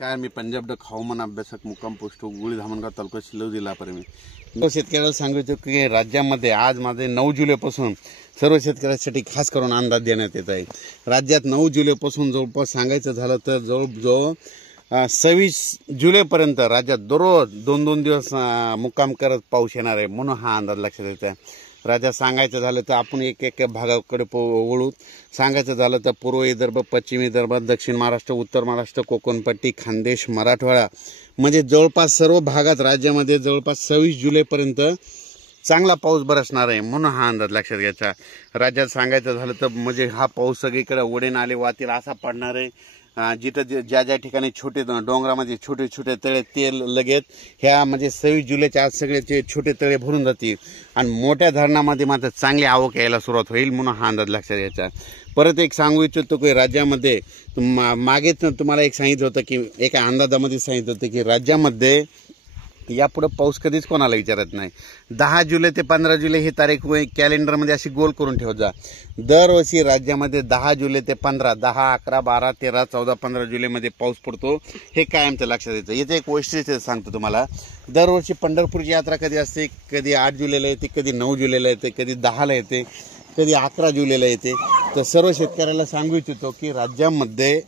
नमस्कार, मी पंजाब डक हवामान अभ्यासक मुक्काम पोस्ट गुळी धामणगाव तालुका सिल्लोड जिल्हा परभणी. शेतकऱ्याला सांगायचं की राज्यामध्ये आज माझे 9 जुलैपासून सर्व शेतकऱ्यांसाठी खास करून अंदाज देण्यात येत आहे. राज्यात 9 जुलैपासून जवळपास सांगायचं झालं तर जवळजवळ 26 जुलैपर्यंत राज्यात दररोज 2-2 दिवस मुक्काम करत पाऊस येणार आहे, म्हणून हा अंदाज लक्षात येत आहे. राज्यात सांगायचं झालं तर आपण एक भागाकडे वळू. सांगायचं झालं तर पूर्व विदर्भ, पश्चिम विदर्भ, दक्षिण महाराष्ट्र, उत्तर महाराष्ट्र, कोकणपट्टी, खानदेश, मराठवाडा म्हणजे जवळपास सर्व भागात राज्यामध्ये जवळपास 26 जुलैपर्यंत चांगला पाऊस बरसणार आहे, म्हणून हा अंदाज लक्षात घ्यायचा. राज्यात सांगायचं झालं तर म्हणजे हा पाऊस सगळीकडे ओढे नाले वाहतील असा पडणार आहे. जिथं ज्या ज्या ठिकाणी छोटे डोंगरामध्ये छोटे छोटे तळे ते लगेच ह्या म्हणजे 26 जुलैच्या आज सगळे ते छोटे तळे भरून जातील आणि मोठ्या धरणामध्ये मात्र चांगली आवक यायला सुरुवात होईल, म्हणून हा अंदाज लक्षात घ्यायचा. परत एक सांगू इच्छितो की राज्यामध्ये मागेच तुम्हाला एक सांगितलं होतं की एका अंदाजामध्ये सांगितलं होतं की राज्यामध्ये यापुढे पाऊस कधीच कोणाला विचारत नाही. 10 जुलै ते 15 जुलै ही तारीख कॅलेंडरमध्ये अशी गोल करून ठेवत जा. दरवर्षी राज्यामध्ये 10 जुलै ते 15, 10, 11, 12, 13, 14, 15 जुलैमध्ये पाऊस पडतो, हे कायमचं लक्षात येतं. इथे एक वैशिष्ट्य सांगतो तुम्हाला. दरवर्षी पंढरपूरची यात्रा कधी असते, कधी 8 जुलैला येते, कधी 9 जुलैला येते, कधी 10ला येते, कधी 11 जुलैला येते. तर सर्व शेतकऱ्याला सांगू इच्छितो की राज्यामध्ये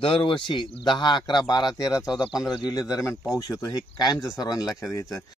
दरवर्षी 10, 11, 12, 13, 14, 15 जुलै दरम्यान पाऊस येतो, हे कायमचं सर्वांनी लक्षात घ्यायचं.